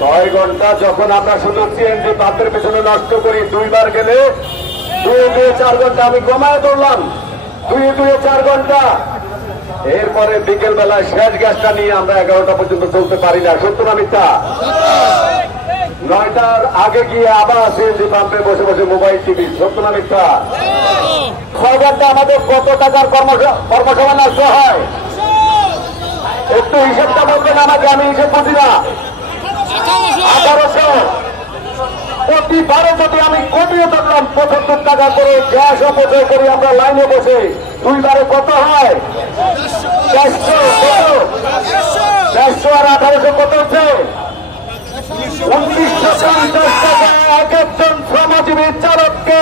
6 ঘন্টা যখন আমরা শুধু সিএনজি পাম্পের পেছনে নষ্ট করি, 2 বার গেলে 2-4 ঘন্টা আমি কমায় ধরলাম, 2-4 ঘন্টা। এরপরে বিকেল বেলায় শেষ গ্যাসটা নিয়ে আমরা 11টা পর্যন্ত চলতে পারি না। সত্য না মিথ্যা? 9টার আগে গিয়ে আবার সিএনজি পাম্পে বসে বসে মোবাইল টিভি। সত্য না মিথ্যা? 6 ঘন্টা আমাদের কত টাকার কর্মসময় নষ্ট হয়? একটু হিসেবটা বলবেন আমাকে, আমি হিসেব বুঝি না। 1800 প্রতিবারে যদি আমি কমিয়ে ধরলাম 75 টাকা করে গ্যাস অপচয় করি আমরা লাইনে বসে, 2 বারে কত হয়? 400 আর 1800 কত হচ্ছে? 1950 টাকা এক একজন শ্রমজীবী চালককে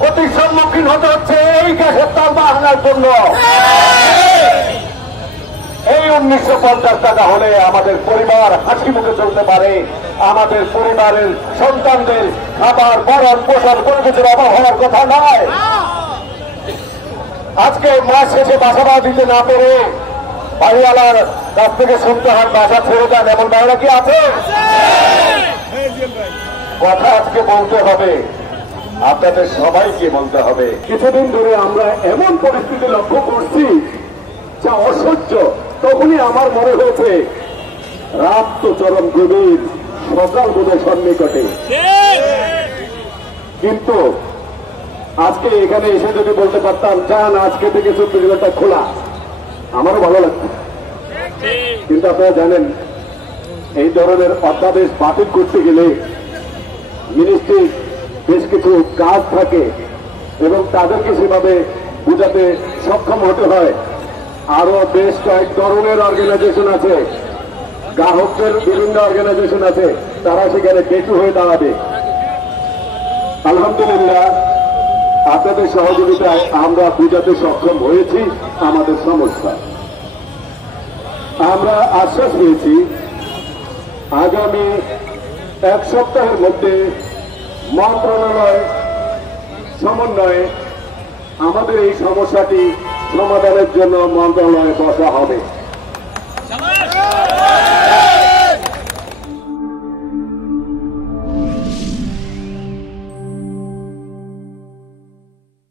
ক্ষতির সম্মুখীন হতে হচ্ছে এই গ্যাসের দাম বাড়ানোর জন্য। এই 1950 টাকা হলে আমাদের পরিবার হাসি মুখে চলতে পারে, আমাদের পরিবারের সন্তানদের খাবার বরণ পোষণ কোনো কিছুর অভাব হওয়ার কথা নয়। আজকে মাস শেষে বাসা ভাড়া দিতে না পেরে বাড়িওয়ালার কাছ থেকে শুনতে হয় বাসা ছেড়ে দেন, এমন বাড়িরা কি আছে? কথা আজকে বলতে হবে, আপনাদের সবাইকে বলতে হবে। কিছুদিন ধরে আমরা এমন পরিস্থিতি লক্ষ্য করছি যা অসহ্য। তখনই আমার মনে হয়েছে রাত তো চরম গভীর, সকাল বোধহয় সন্নিকটে। কিন্তু আজকে এখানে এসে যদি বলতে পারতাম যান আজকে থেকে 24 ঘন্টা খোলা, আমারও ভালো লাগতো। কিন্তু আপনারা জানেন এই ধরনের অধ্যাদেশ বাতিল করতে গেলে মিনিস্ট্রির বেশ কিছু কাজ থাকে এবং তাদেরকে সেভাবে বোঝাতে সক্ষম হতে হয়। আরো বেশ কয়েক ধরনের অর্গানাইজেশন আছে, গ্রাহকদের বিভিন্ন অর্গানাইজেশন আছে, তারা সেখানে বেটু হয়ে দাঁড়াবে। আলহামদুলিল্লাহ আপনাদের সহযোগিতায় আমরা বোঝাতে সক্ষম হয়েছি আমাদের সমস্যা। আমরা আশ্বাস পেয়েছি আগামী 1 সপ্তাহের মধ্যে মন্ত্রণালয় সমন্বয়ে আমাদের এই সমস্যাটি সমাধানের জন্য মন্ত্রণালয়ে বসা হবে।